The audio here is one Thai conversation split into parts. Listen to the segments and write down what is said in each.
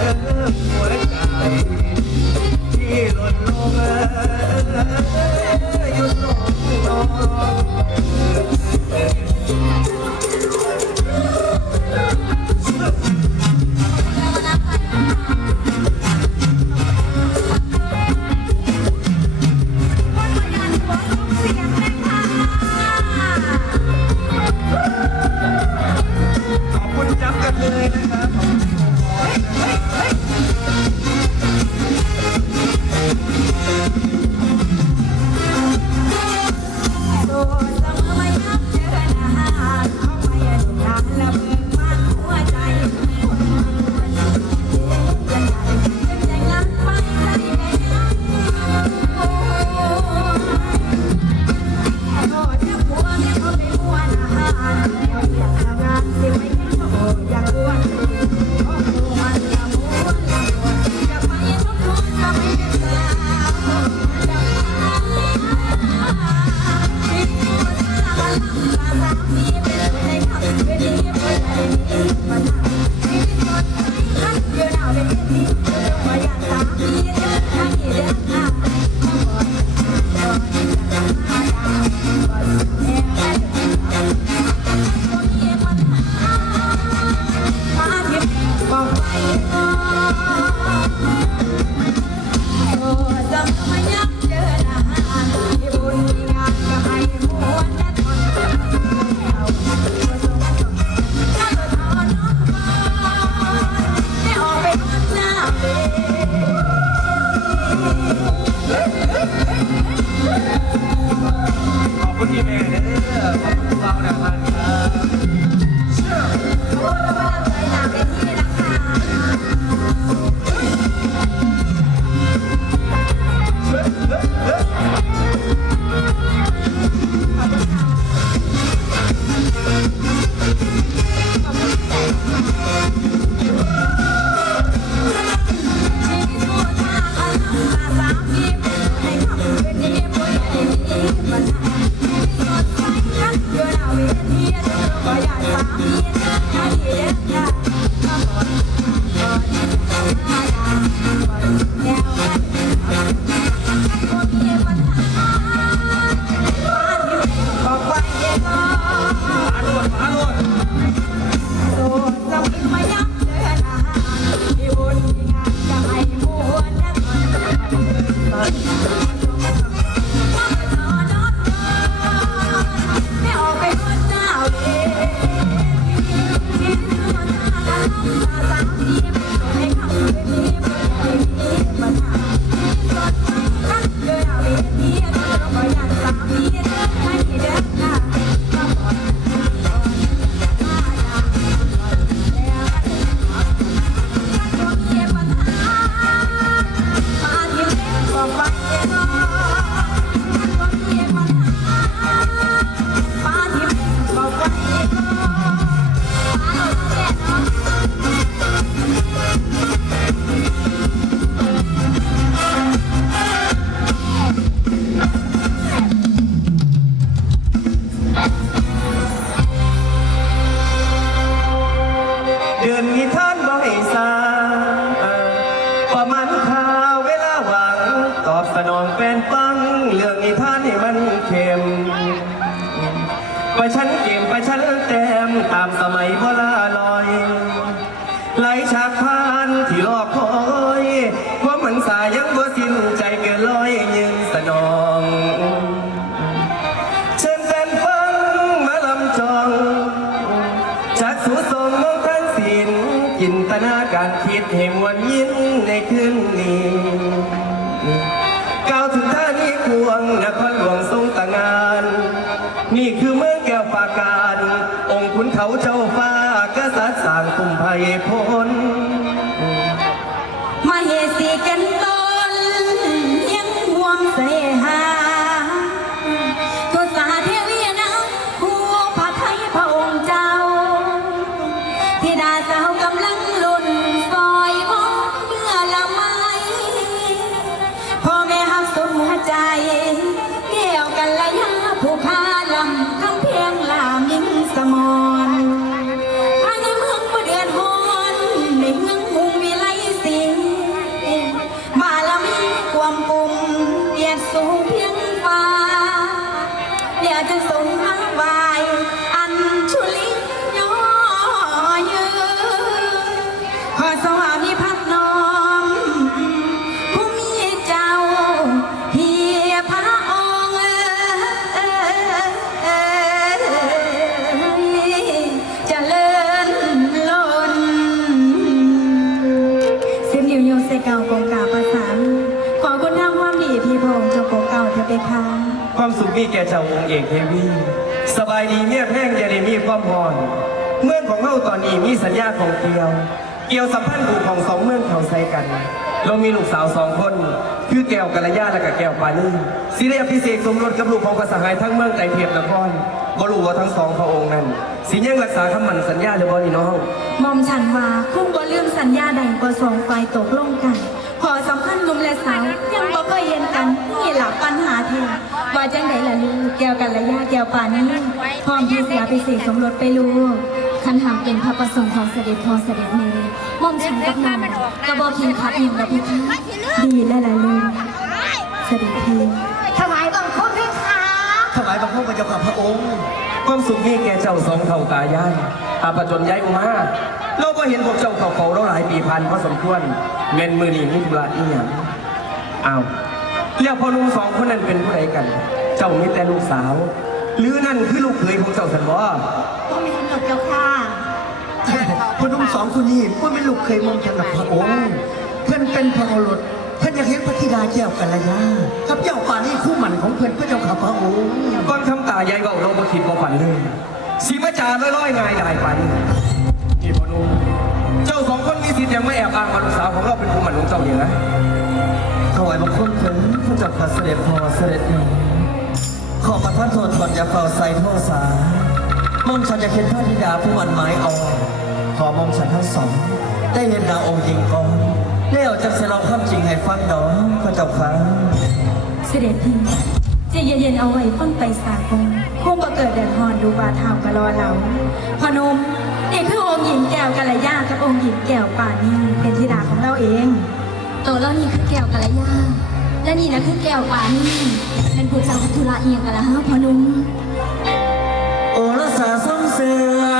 ห้เดินหัว เจ้าองค์เอกเทวีสบายดีเมียแพงอย่าได้มีความพรเมืองของเราตอนนี้มีสัญญาของเกียว เกียวสัมพันธ์ผูกของสองเมืองเขาใส่กัน เรามีลูกสาวสองคน คือแก้วกัลยาและกับแก้วปานีสิได้อภิเษกสมรสกับลูกของกษัตริย์ทั้งเมืองไก่เพียรนครบรู้ว่าทั้งสองพระองค์นั้น สิยังรักษาคำมั่นสัญญาหรือบ่นี่น้องมอมฉันว่าคงบ่ลืมสัญญาใดบ่สองฝ่ายตกลงกัน ขอสำคัญหนุ่มและสาว เคยเห็นกันนี่หลับปัญหาเธอว่าจังไดล่ะลูกแก้วกันละยาแก้วปานนี้พร้อมที่เสียไปสีสมรสไปลูกคันหามเป็นพระประสงค์ของเสด็จพ่อเสด็จแม่หม่อมฉันกับน้องกระบอกคิงคับอย่างกับพี่ค่ะดีและละลูกเสด็จพี่ถวายบังคมพี่คะถวายบังคมพระเจ้าข้าพระองค์ความสุขมีแก่เจ้าสองเท่าตายายอาปจนย้ายอุมาเราก็เห็นพวกเจ้าเขาเขาเราหลายปีพันพอสมควรเมนมือนีมีธุระอีหยังอ้าว แล้วพอหนุ่มสองคนนั้นเป็นผู้ใดกัน เจ้ามีแต่ลูกสาว หรือนั่นคือลูกเขยของเจ้าสันบ่พ่อแม่หนดเจ้าค่ะพอหนุ่มสองคนนี้ว่าไม่ลูกเคยมองกันกับพระองค์เพื่อนเป็นพระโอรสเพื่อนอยากเห็นพระธิดาแก้วกัลยากับเจ้าป่านี่คู่หมันของเพื่อนพระเจ้าข้าพระองค์ก่อนคำตายายเบาเราบ่คิดบ่ฝันเลยสีมาจาร้อยๆง่ายดายไปนี่พอหนุ่มเจ้าสองคนมีสิทธิ์ยังไม่แอบอ้างว่าลูกสาวของเราเป็นผู้หมันของเจ้าอย่างนะถวายบังคมถึงพระเจ้าข้าเสด็จพ่อเสด็จแม่ขอประทานโทษก่อนอย่าเฝ้าใส่โทษสามองฉันอยากเห็นพระธิดาผู้หมันหมายอ่อนขอมองฉันทั้งสอง ได้เห็นดาวองค์หญิงก่อนแล้วจะเสนอความจริงให้ฟังดอกพระเจ้าค่ะเสด็จพี่ใจะเย็นๆเอาไว้ฟังไปสากลคงบ่เกิดแดดฮอนดูบาทามกะรอเราพอนมนี่คือองค์หญิงแก้วกัลยากับองค์หญิงแก้วป่านี่เป็นธิดาของเราเอง ตัวแล้วนี่คือแก้วกัลยา และนี่นะคือแก้วปานี่เป็นผู้จัดธุระเอียงกันแล้วฮะพอนุ่มโอรสาส้มเสือ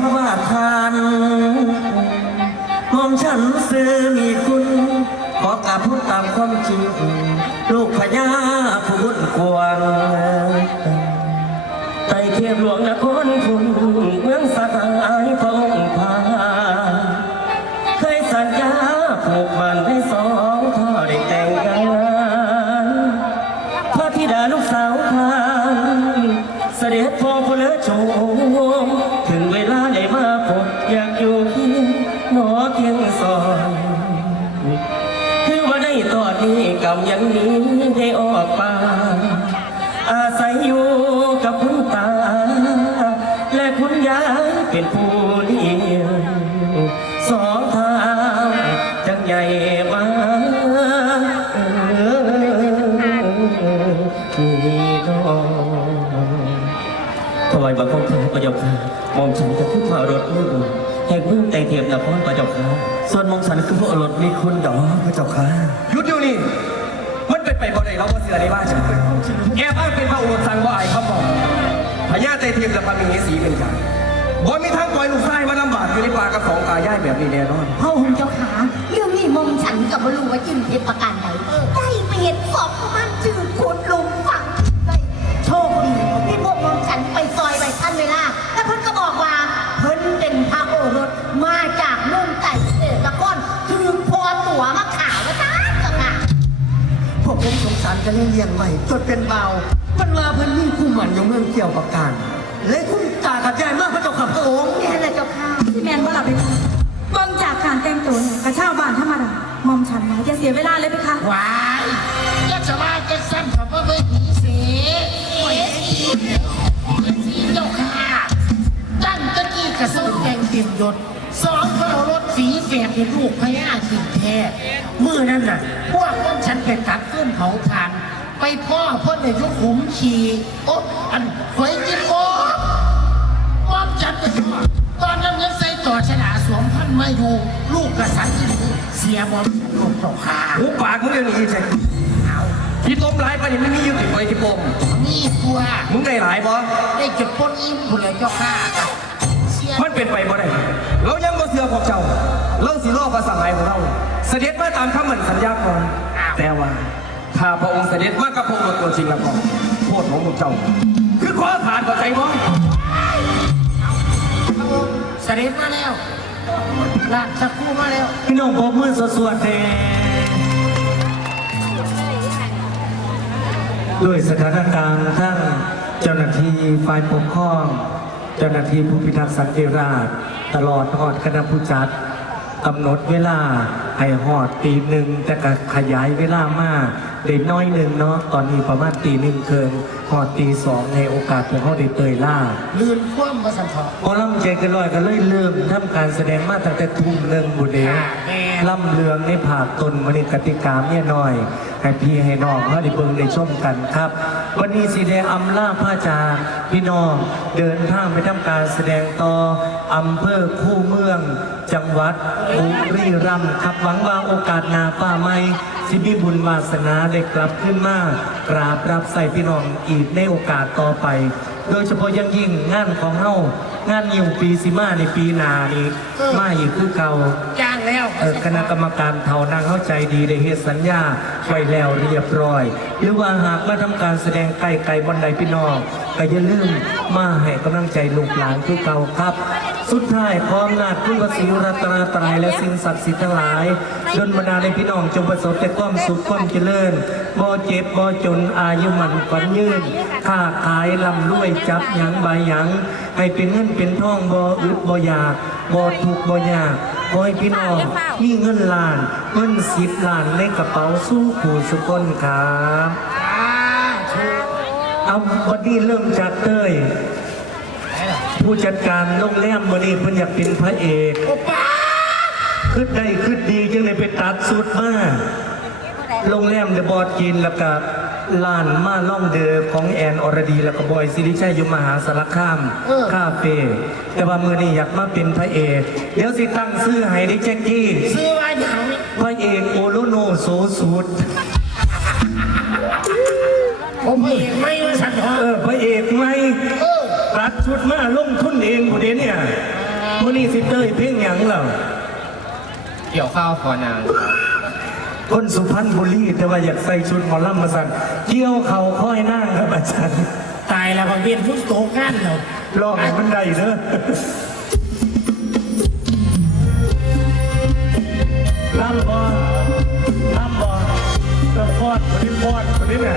พระบาททานมอมฉันซื้อมีคุณ ขอกราบพูดตามความจริง ลูกพญาผู้บุญกวางไต่เทียบหลวงนครพุนเมืองสายพระองค์พา เคยสัญญาผูกมันให้สองพ่อได้แต่งงานพระธิดาลูกสาวพานเสด็จพ่อผู้เลือโฉ ยังนี้ได้ออกป่าอาอาศัยอยู่กับคุณตา และคุณยายเป็นผู้เลี้ยงสองทางจังใหญ่มาเออนี่น้องถวายบังคมเธอพระเจ้าค่ะมอมฉันจะขึ้นมารถมือแห่งเมืองไต่เทียมนครพระเจ้าค่ะส่วนมอมฉันคือพระรถมีคุณดอกพระเจ้าค่ะ เราบ่เสือในบ้านฉันแกบ้านเป็นพระโอษฐ์สั่งบ่อายเขาบอกพญาไตเทียมกับพระมีสีเป็นกันบ่มีทางปล่อยลูกชายมาลำบากอยู่ในป่ากับสองตายายแบบนี้แน่นอนพระองค์เจ้าขาเรื่องนี้มอมฉันกับบรู้ว่าจินเทพประการใดได้ไปเห็นศพของมันจืดขุดลงฝังโชคดีที่พวกมอมฉันไปซอยไปท่านเวลาารกันเลี้ยงไว้จนเป็นเบามันว่าเพิ่นมีคู่หมันอยู่เมืองเกี่ยวกับการเลยคุ้มตากับยายมากพระเจ้าขับพระองค์แม่เลยเจ้าค่ะพี่แมนว่าหลับไปคะเบิ่งจากการแต่งตัวเนี่ยกระเช่าบ้านธรรมดามอมฉันนะอย่าเสียเวลาเลยไปคะวายยักษ์สว่าจะสั้นกับว่าไม่หีเสียสีเจ้าค่ะตั้งตะกี้กระสุนแดงเต็มยศสองพระโอรถ สีแฝดเป็นลูกพญาจิงแท้เมื่อนั้นน่ะ พวกต้นฉันไปตัดต้นเผาทาน ไปพ่อเพ่นในยกขุมขี่โอ๊ะอันหวยกินโอ๊ะป้อมจันไปพ่อตอนนั้นยังใส่ต่อฉลาสวมพันมาอยู่ ลูกกษัตริย์ที่เสียบอลลูกเจ้าค่ะหูปากมึงเดี๋ยวนี้ใช่ที่ต้มหลายไปนี่ไม่มีอยู่ติดไว้ที่ปมนี่ตัวมึงได้หลายบ่ได้จุดปนอิ่มผู้เลยเจ้าค่ะเสีย มันเป็นไปบ่ได้เรายังบ่เสือพวกเจ้า เราสิรอภาษาหายของเรา เสด็จมาตามคำมั่นสัญญาก่อนแต่ว่าถ้าพระองค์เสด็จมากับพระองค์ตัวจริงแล้วก็โทษของพวกเจ้า คือขอทานเข้าใจบ่เสด็จมาแล้วลาดสักครู่มาแล้ว พี่น้องพบมือสวดๆแน่ด้วยสถานการณ์ทั้งเจ้าหน้าที่ฝ่ายปกครอง เจ้าหน้าที่ผู้พิทักษ์สันติราชตลอดทอดคณะผู้จัด กำหนดเวลาให้หอดตีหนึ่งแต่ก็ขยายเวลามากเด็กน้อยหนึ่งเนาะตอนนี้ประมาณตีหนึ่งเคิงหอดตีสองในโอกาสของเขาได้เตยล่าลื่นคว่ำมาสันทอพอล่ำใจกันลอยก็เลยเริ่มทำการแสดงมาตั้งแต่ทุ่มหนึ่งบุเดค่ะแม่ล่ำเลืองในผากตนวันนี้กติกาเนี่ยหน่อยให้พี่ให้น้องเขาได้เบิ่งได้ชมกันครับ วันนี้สีแดงอำลาพระจากพี่น้องเดินทางไปทำการแสดงต่ออำเภอคู่เมือง จังหวัดบุรีรัมย์ครับหวังว่าโอกาสหนาป้าไม่สิมีบุญวาสนาได้กลับขึ้นมากราบรับใส่พี่น้องอีกในโอกาสต่อไป โดยเฉพาะอยังยิ่งงานของเฮางานยิวปีสิมาในปีหนานี้มาอีกคือเก่าจ้างแล้วเอ่อคณะกรรมการเท่านางเข้าใจดีได้เฮ็ดสัญญาไว้แล้วเรียบร้อย หรือว่าหากมาทำการแสดงไก่ไก่บนใดพี่น้องก็อย่าลืมมาให้กำลังใจลูกหลานคือเก่าครับ สุดท้ายพร้อมนาจคุณพระศรีรัตนาตรัยและสิ่งศักดิ์สิทธิ์ทั้งหลายดลบรรดาในพี่น้องจงประสบแต่ความสุขความเจริญบ่เจ็บบ่จนอายุมันขวัญยืนค้าขายลำรวยจับหยังใบหยัง ให้เป็นเงินเป็นทองบ่อึดบ่อยากบ่ทุกข์บ่ยากขอให้พี่น้องมีเงินล้าน เงินสิบล้านในกระเป๋าสู้ผู้สุกคนครับเอาวันนี้เริ่มจากเต้ย ผู้จัดการโรงแรมวันนี้เพิ่นอยากเป็นพระเอกขึ้นได้ขึ้นดีจังเลยไปตัดสุดมาโรงแรมเดอะบอดกินแล้วก็ลานมาล่องเดอของแอนอรดี แล้วก็บอยสิริชัยอยุมหาสารคามคาเฟ่แต่ว่ามือนี้อยากมาเป็นพระเอกเดี๋ยวสิตั้งซื้อให้ได้แจ็คกี้ซื้อไว้อย่างพระเอกโอโลโนโซสูดผมเองไม่ว่าสันทอเออพระเอกไหมเออ ตัดชุดมาลงทุนเองผู้เดียเนี่ยมื่อนี้สิเต้ยเพ่งหยังเหรอเกี่ยวข้าวคอนางคนสุพรรณบุรีแต่ว่าอยากใส่ชุดหมอลำมาสั่นเกี่ยวเขาค่อยนั่งครับอาจารย์ ตายแล้วบางเวียนพุ่งโตกันแล้วลองให้มันได้เด้อลำบอลำบอตะพอดคนนี้พอดคนนี้น่ะ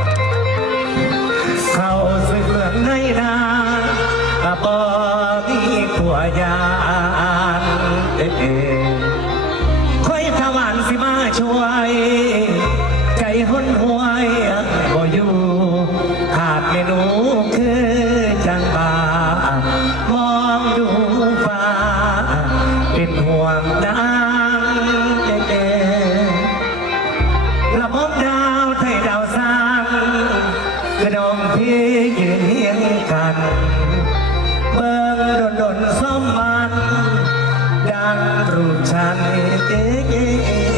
มันดังรูปฉันเก๋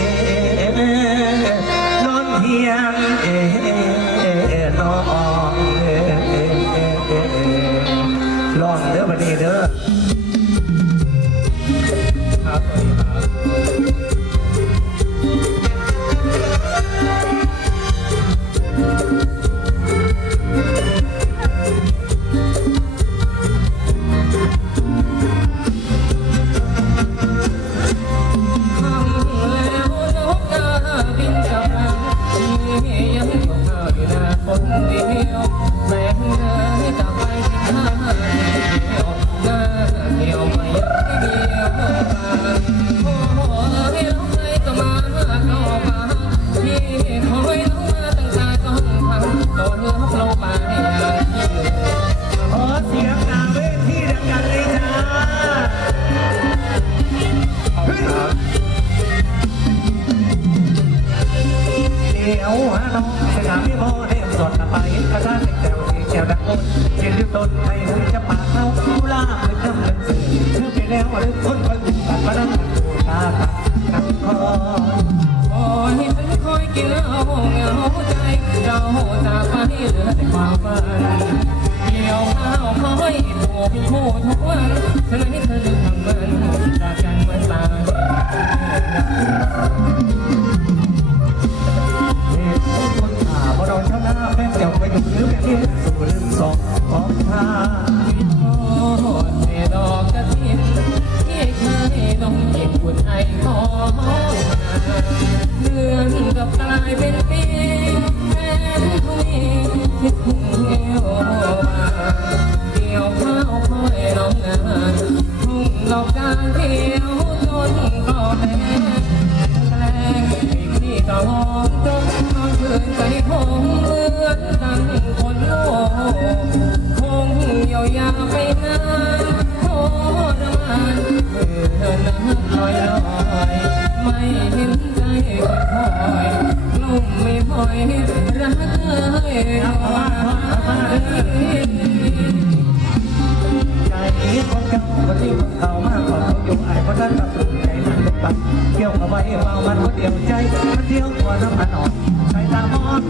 Lord. ดอกจานเขียวจนก่อแตกแปลงสิ่ที่ตะหอมจนนอนคืนใจคงเหมือนตั้งคนโลกคงเยียวยาไม่นานทรมานเมื่อเธนั้นลอยลอยไม่เห็นใจก็คอยกลุ่มไม่พอยรักเธอเอาไว้ คนที่เขามากกว่าเขาอยู่ไอ้คนนั้นกับสุดใจนั่นลงไปเกี่ยวกับไว้เมามันก็เดียวใจมันเที่ยวตัวน้ำมันออนใส่ตามอน